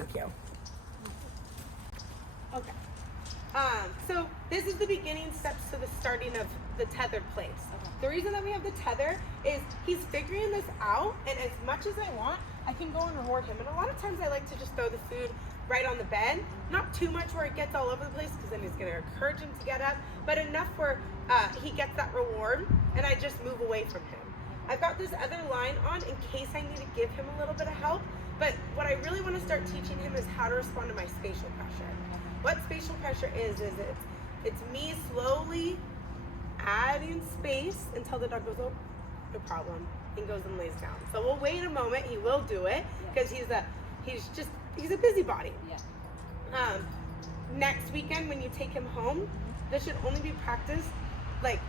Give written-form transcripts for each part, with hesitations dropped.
Thank you. Okay. So this is the beginning steps to the starting of the tethered place. Okay. The reason that we have the tether is he's figuring this out, and as much as I want, I can go and reward him. And a lot of times I like to just throw the food right on the bed, not too much where it gets all over the place because then it's going to encourage him to get up, but enough where he gets that reward, and I just move away from him. I've got this other line on in case I need to give him a little bit of help, but what I really want to start teaching him is how to respond to my spatial pressure. What spatial pressure is it's me slowly adding space until the dog goes, oh, no problem, and goes and lays down. So we'll wait a moment. He will do it because he's a busybody. Yeah. Next weekend when you take him home, this should only be practiced like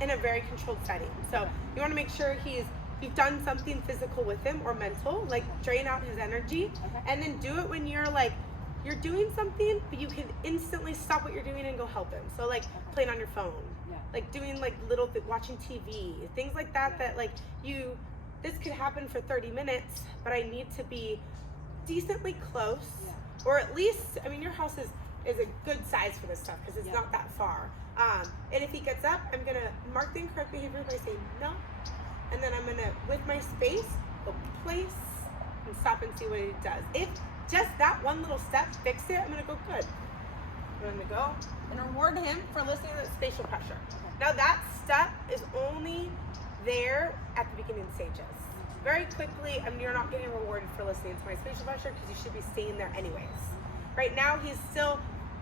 in a very controlled setting. So you want to make sure you've done something physical with him or mental, like drain out his energy, and then do it when you're doing something, but you can instantly stop what you're doing and go help him. So like playing on your phone, like doing like watching TV, things like that. That like this could happen for 30 minutes, but I need to be decently close, or at least, I mean, your house is a good size for this stuff because it's not that far. And if he gets up, I'm gonna mark the incorrect behavior by saying no, and then I'm gonna, with my space, go place and stop and see what he does. If just that one little step fixed it, I'm gonna go good. I'm gonna go and reward him for listening to the spatial pressure. Now that step is only there at the beginning stages. Very quickly, you're not getting rewarded for listening to my spatial pressure because you should be staying there anyways. Right now, he's still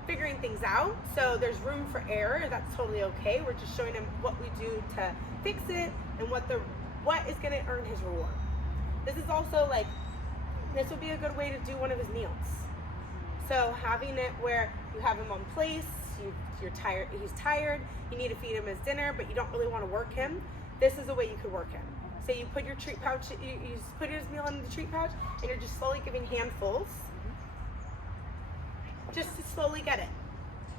figuring things out, so there's room for error. That's totally okay. We're just showing him what we do to fix it and what is gonna earn his reward. This is also this would be a good way to do one of his meals. So having it where you have him on place, you're tired, he's tired, you need to feed him his dinner, but you don't really want to work him. This is a way you could work him. So you put your treat pouch, you put his meal in the treat pouch, and you're just slowly giving handfuls, just to slowly get it.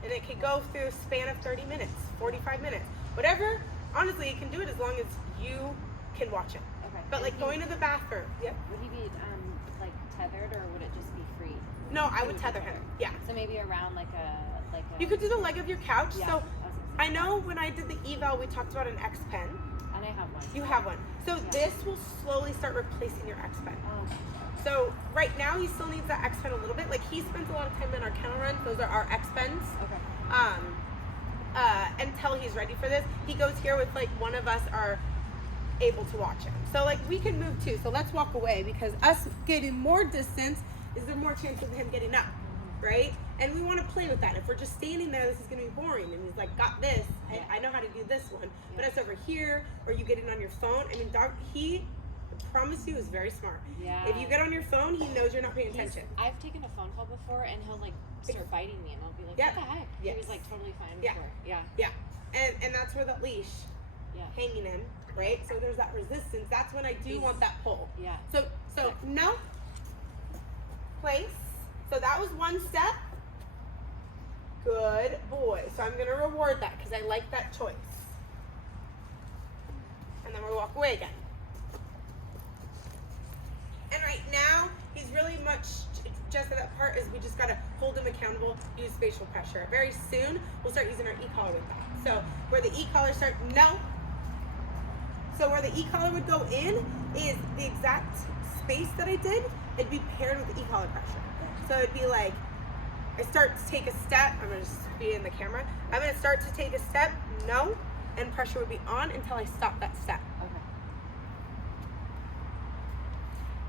And it could go through a span of 30 minutes, 45 minutes, whatever. Honestly, you can do it as long as you can watch it. Okay. But like going to the bathroom, Would he be like tethered, or would it just be free? No, I would tether him. Yeah. So maybe around like a. You could do the leg of your couch. Yeah, So I know when I did the eval, we talked about an X pen. And I have one. You have one. So this will slowly start replacing your X pen. Oh. So right now he still needs that X pen a little bit. Like he spends a lot of time in our kennel runs. Those are our X pens. Okay. Until he's ready for this, he goes here with like one of us are able to watch him. So like we can move too. So let's walk away because us getting more distance is there more chance of him getting up, right? And we want to play with that. If we're just standing there, this is going to be boring. And he's like, got this. I know how to do this one. But it's over here, or you get it on your phone. I mean, dog, I promise you, is very smart. Yeah. If you get on your phone, he knows you're not paying attention. I've taken a phone call before, and he'll like start biting me, and I'll be like, what the heck? Yes. He was like totally fine Yeah. before. Yeah. Yeah. And that's where that leash hanging him, right? So there's that resistance. That's when I do want that pull. Yeah. So no. Place. So that was one step. Good boy. So I'm going to reward that because I like that choice. And then we'll walk away again. And right now, he's really much just at that part is we just got to hold him accountable, use spatial pressure. Very soon, we'll start using our e-collar with that. So where the e-collar So where the e-collar would go in is the exact space that I did. It'd be paired with the e-collar pressure. So it'd be like, I start to take a step, I'm gonna just be in the camera. I'm gonna start to take a step, no, and pressure would be on until I stop that step. Okay.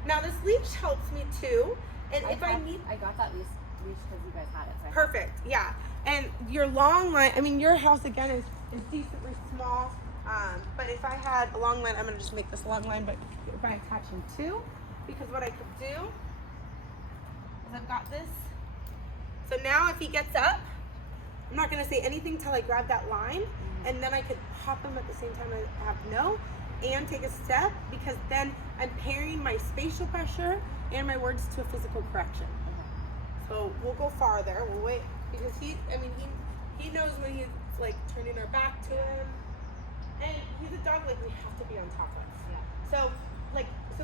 Now this leash helps me too, and I got that leash because you guys had it. So perfect, yeah. And your long line, I mean your house again is decently small, but if I had a long line, I'm gonna just make this a long line, but if I attach him too, because what I could do is I've got this. So now if he gets up, I'm not gonna say anything till I grab that line, and then I could pop him at the same time I have no, and take a step, because then I'm pairing my spatial pressure and my words to a physical correction. So we'll go farther, we'll wait, because he knows when he's like turning our back to him, and he's a dog like we have to be on top of. So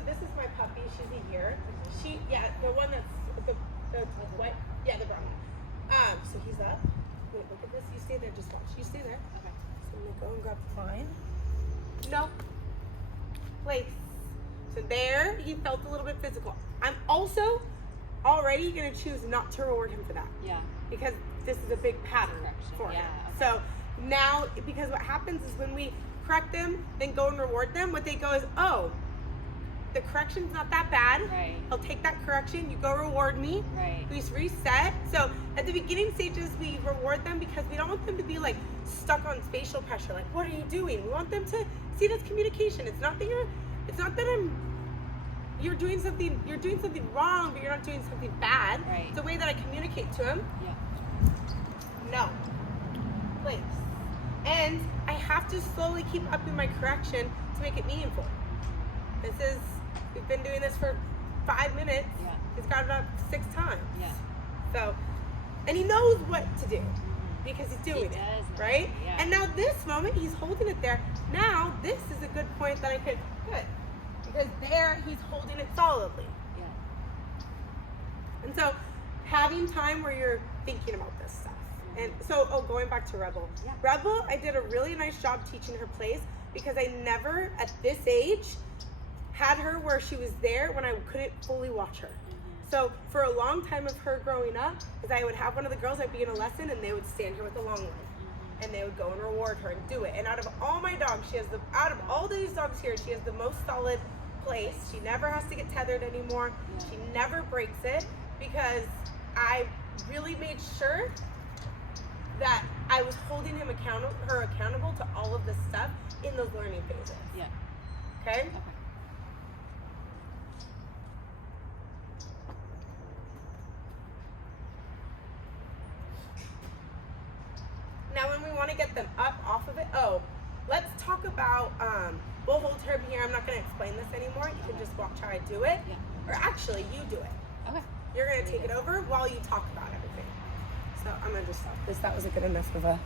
this is my puppy, she's a year. The one that's What? Yeah, the brown one. So he's up. Wait, look at this. You stay there. Just watch. You stay there. Okay. So I'm gonna go and grab the line. No. Place. So there, he felt a little bit physical. I'm also already gonna choose not to reward him for that Yeah. because this is a big pattern Correction, for him. yeah, okay. So now, because what happens is when we correct them, then go and reward them, what they go is, oh, the correction's not that bad. Right. I'll take that correction. You go reward me. Right. We reset. So at the beginning stages, we reward them because we don't want them to be like stuck on spatial pressure. Like, what are you doing? We want them to see it as communication. It's not that you're doing something wrong, but you're not doing something bad. Right. It's the way that I communicate to him. Yeah. No. Place. And I have to slowly keep upping my correction to make it meaningful. We've been doing this for 5 minutes. Yeah. He's got it up 6 times. Yeah. So, and he knows what to do because he's doing He does it, know, right? yeah. And now this moment, he's holding it there. Now, this is a good point that I could put because there he's holding it solidly. Yeah. And so, having time where you're thinking about this stuff. And so, going back to Rebel. Yeah. Rebel, I did a really nice job teaching her plays because I never, at this age, had her where she was there when I couldn't fully watch her. So for a long time of her growing up, is I would have one of the girls, I'd be in a lesson, and they would stand here with a long line. And they would go and reward her and do it. And out of all my dogs, out of all these dogs here, she has the most solid place. She never has to get tethered anymore. She never breaks it because I really made sure that I was holding her accountable to all of this stuff in those learning phases. Yeah. Okay? Okay. Now when we want to get them up off of it, let's talk about, we'll hold her here. I'm not going to explain this anymore. You can just watch how I do it. Yeah. Or actually, you do it. Okay. You're going to take it over while you talk about everything. So I'm going to just stop this. That was a good enough of a